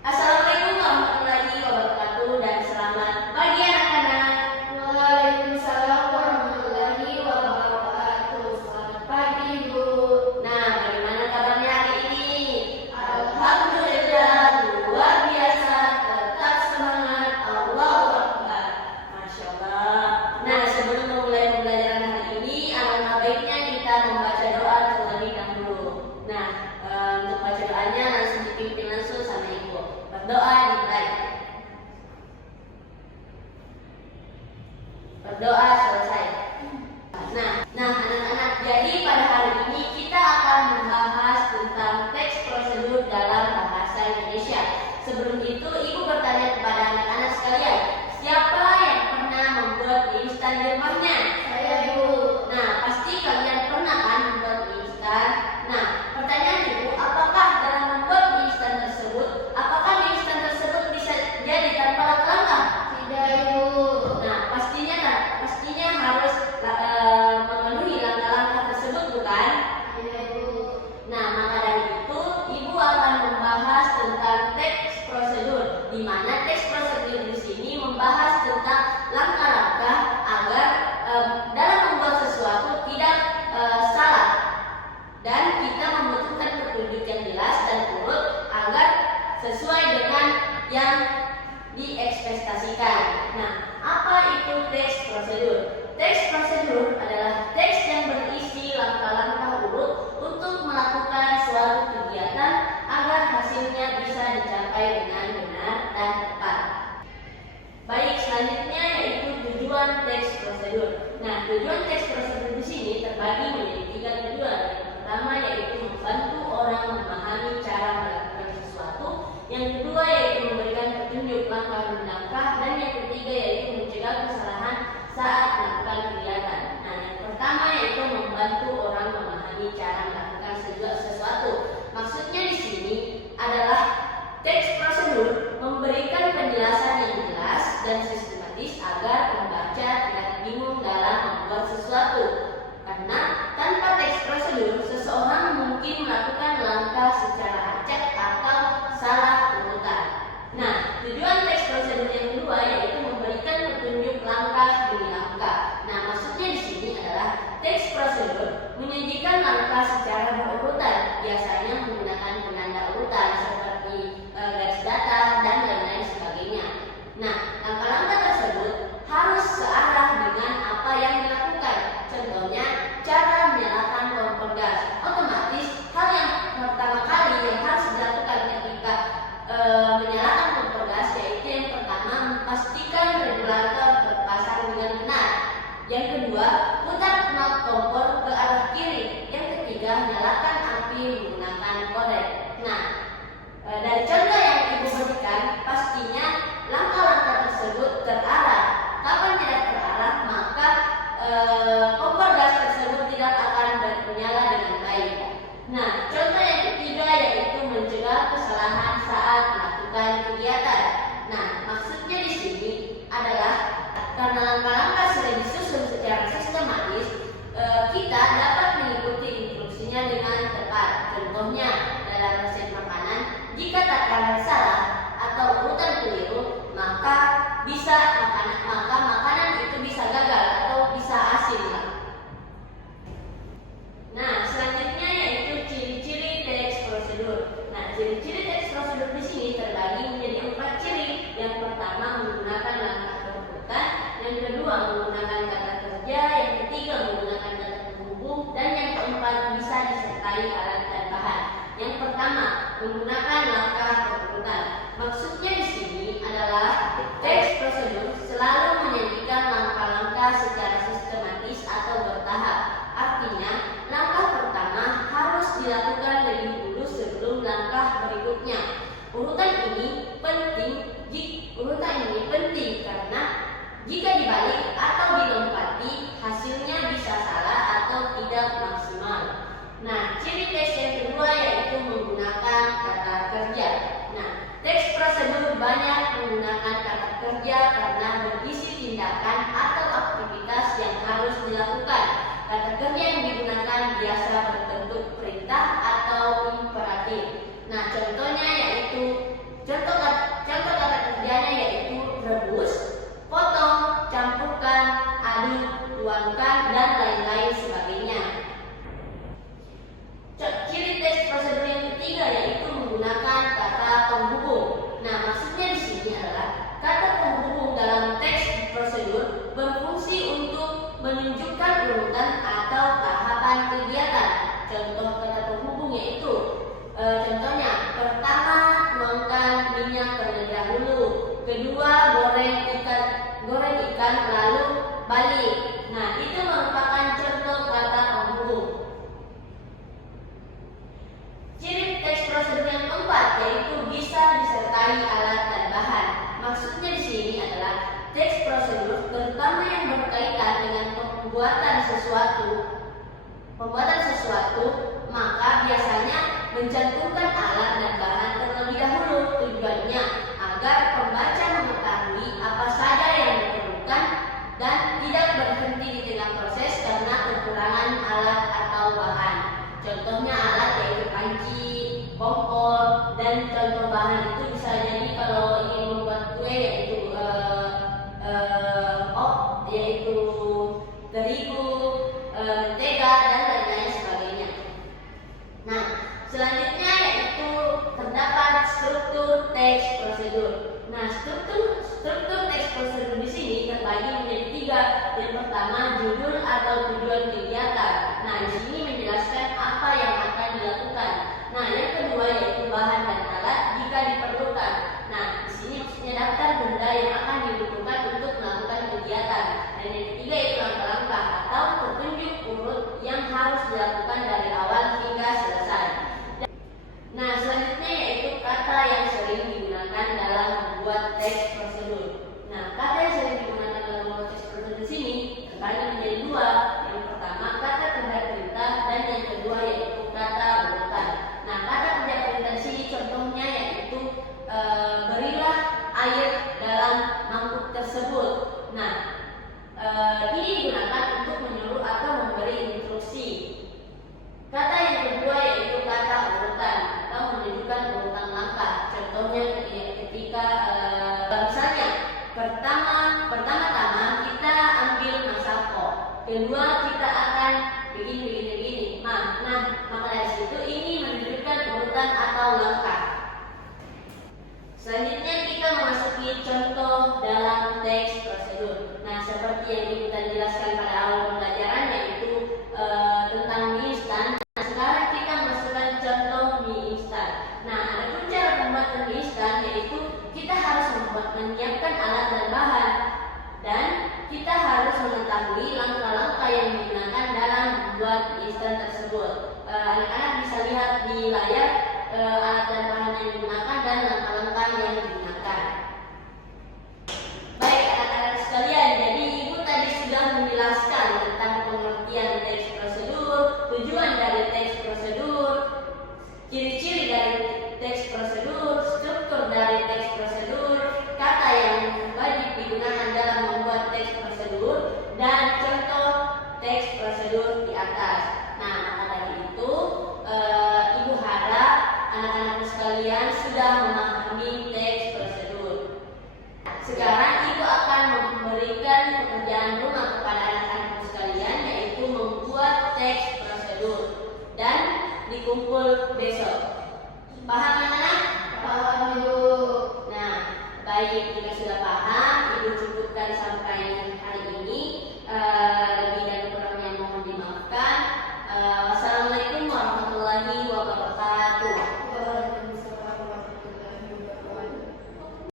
Assalamualaikum warahmatullahi wabarakatuh dan selamat pagi anak-anak. Waalaikumsalam warahmatullahi wabarakatuh. Selamat pagi, Bu. Nah, bagaimana kabarnya hari ini? Alhamdulillah, luar biasa, tetap semangat, Allahu Akbar. Masya Allah. Nah, sebelum memulai pembelajaran hari ini, alangkah baiknya kita membaca doa terlebih dahulu. Nah, untuk baca doanya langsung dipimpin langsung sama Ibu. Berdoa dimulai. Berdoa selesai. Nah anak-anak, jadi pada hari ini kita akan membahas tentang teks prosedur dalam bahasa Indonesia. Sebelum itu, Ibu bertanya kepada anak-anak sekalian, siapa yang pernah membuat mie instan di rumahnya? Saya, Bu. Nah, pasti kalian pernah kan membuat mie instan? Nah, pertanyaan Ibu, apakah dalam membuat mie instan tersebut, apakah mie instan tersebut bisa jadi tanpa langkah-langkah? Tidak, Bu. Nah, pastinya harus memenuhi langkah-langkah tersebut, bukan? Iya, Bu. Nah, maka dari itu Ibu akan membahas tentang teks prosedur, di mana teks prosedur di sini membahas tentang langkah-langkah agar dalam membuat sesuatu tidak salah, dan kita membutuhkan petunjuk yang jelas dan urut agar sesuai dengan yang diekspektasikan. Nah, apa itu teks prosedur? Teks prosedur adalah teks yang berisi langkah-langkah urut untuk melakukan suatu kegiatan agar hasilnya bisa dicapai dengan benar dan tepat. Baik, selanjutnya yaitu tujuan teks prosedur. Nah, tujuan teks prosedur di sini terbagi menjadi 3 tujuan. Yang pertama yaitu membantu orang memahami cara melakukan sesuatu. Yang kedua yaitu memberikan petunjuk langkah demi langkah, dan yang ketiga yaitu mencegah kesalahan saat melakukan kegiatan. Nah, yang pertama yaitu membantu orang memahami cara melakukan sesuatu. Maksudnya di sini adalah teks prosedur memberikan penjelasan yang jelas dan sistematis agar pembaca tidak bingung dalam membuat sesuatu. Karena tanpa teks prosedur, seseorang mungkin melakukan langkah secara acak atau salah urutan. Nah, tujuan teks prosedur yang kedua yaitu memberikan petunjuk langkah demi langkah. Nah, maksudnya di sini adalah teks prosedur menyajikan langkah secara berurutan, biasanya menggunakan penanda urutan seperti garis datar dan lain-lain sebagainya. Nah, langkah-langkah tersebut harus searah dengan apa yang dilakukan. Contohnya, cara menyalakan kompor gas. Otomatis, hal yang pertama kali yang harus dilakukan ketika menyalakan kompor gas yaitu yang pertama, memastikan regulator terpasang dengan benar. Yang kedua, putar knop kompor ke arah kiri. Yang ketiga, nyalakan api menggunakan korek. Nah, dari contoh yang Ibu berikan, pastinya langkah-langkah tersebut terarah. Kapan tidak terarah, maka kompor gas tersebut tidak akan menyala dengan baik. Nah, contoh yang ketiga yaitu mencegah kesalahan saat melakukan kegiatan. Nah, maksudnya di sini adalah karena langkah-langkah sudah disusun secara sistematis, kita dapat mengikuti instruksinya dengan tepat. Contohnya, dalam resep makanan, jika takaran salah atau urutan keliru, maka makanan itu bisa gagal atau bisa asin. Nah, selanjutnya yaitu ciri-ciri teks prosedur. Nah, ciri-ciri teks prosedur di sini terbagi menjadi 4 ciri. Yang pertama menggunakan langkah berurutan, yang kedua menggunakan kata kerja, yang ketiga menggunakan kata penghubung, dan yang keempat bisa disertai alat tambahan. Yang pertama, menggunakan langkah berurutan. Maksudnya di sini adalah teks prosedur selalu menyajikan langkah-langkah secara sistematis atau bertahap. Artinya, langkah pertama harus dilakukan lebih dulu sebelum langkah berikutnya. Urutan ini penting karena jika dibalik atau dilompati, hasilnya bisa salah atau tidak maksimal. Nah, ciri teks yang kedua yaitu menggunakan kata kerja. Nah, teks prosedur banyak menggunakan kata kerja karena berisi tindakan atau aktivitas yang harus dilakukan. Kata kerja yang digunakan biasa berbentuk perintah atau imperatif. Nah, contohnya yaitu contoh menguasai alat dan bahan. Maksudnya di sini adalah teks prosedur terutama yang berkaitan dengan pembuatan sesuatu, maka biasanya mencantumkan alat dan bahan terlebih dahulu. Tujuannya agar pembaca mengetahui apa saja yang diperlukan dan tidak berhenti di tengah proses karena kekurangan alat atau bahan. Contohnya alat yaitu panci, kompor, dan contoh bahan itu bisa jadi kalau ingin membuat kue yaitu terigu, mentega, dan lain-lain sebagainya. Nah, selanjutnya yaitu terdapat struktur teks prosedur. Nah, struktur teks prosedur di sini terbagi menjadi 3. Yang pertama, judul atau tujuan kegiatan. Nah, di sini menjelaskan apa yang akan dilakukan. Nah, yang kedua yaitu bahan dan alat jika diperlukan. Nah, di sini maksudnya daftar benda yang akan dibutuhkan untuk melakukan kegiatan. Dan yang ketiga yaitu langkah-langkah atau petunjuk urut yang harus dilakukan dari awal hingga selesai. Nah, selanjutnya yaitu kata yang sering digunakan dalam membuat teks prosedur. Nah, kata yang sering digunakan dalam membuat teks prosedur di sini terbagi menjadi 2. Yang pertama kata kerja perintah dan yang kedua yaitu kata urutan. Nah, kata kerja perintah di sini contohnya yaitu berilah air dalam mangkuk tersebut. Nah, ini digunakan untuk menyuruh atau memberi instruksi. Kata yang kedua yaitu kata urutan atau menunjukkan urutan langkah. Contohnya ketika misalnya pertama-tama kita ambil masako, kedua kita akan begini. Nah, maka dari situ ini menunjukkan urutan atau langkah. Selanjutnya kita memasuki contoh dalam teks prosedur. Nah, seperti yang kita jelaskan pada awal pembelajaran yaitu tentang mie instan. Nah, sekarang kita masukkan contoh mie instan. Nah, adapun cara pembuatan mie instan yaitu kita harus menyiapkan alat dan bahan dan kita harus mengetahui langkah-langkah yang digunakan dalam membuat mie instan tersebut. Anak-anak bisa lihat di layar alat dan bahan yang digunakan dan langkah-langkah yang digunakan. Baik anak-anak sekalian, jadi ibu tadi sudah menjelaskan tentang pengertian teks prosedur, tujuan dari teks prosedur, ciri-ciri dari teks prosedur, struktur dari teks prosedur, kata yang wajib digunakan dalam membuat teks prosedur, dan contoh teks prosedur di atas. Nah, maka dari itu ibu harap anak-anak sekalian sudah memahami teks prosedur. Sekarang ibu akan memberikan pekerjaan rumah kepada anak-anak sekalian yaitu membuat teks prosedur dan dikumpul besok. Paham anak-anak? Paham, Ibu. Nah, baik.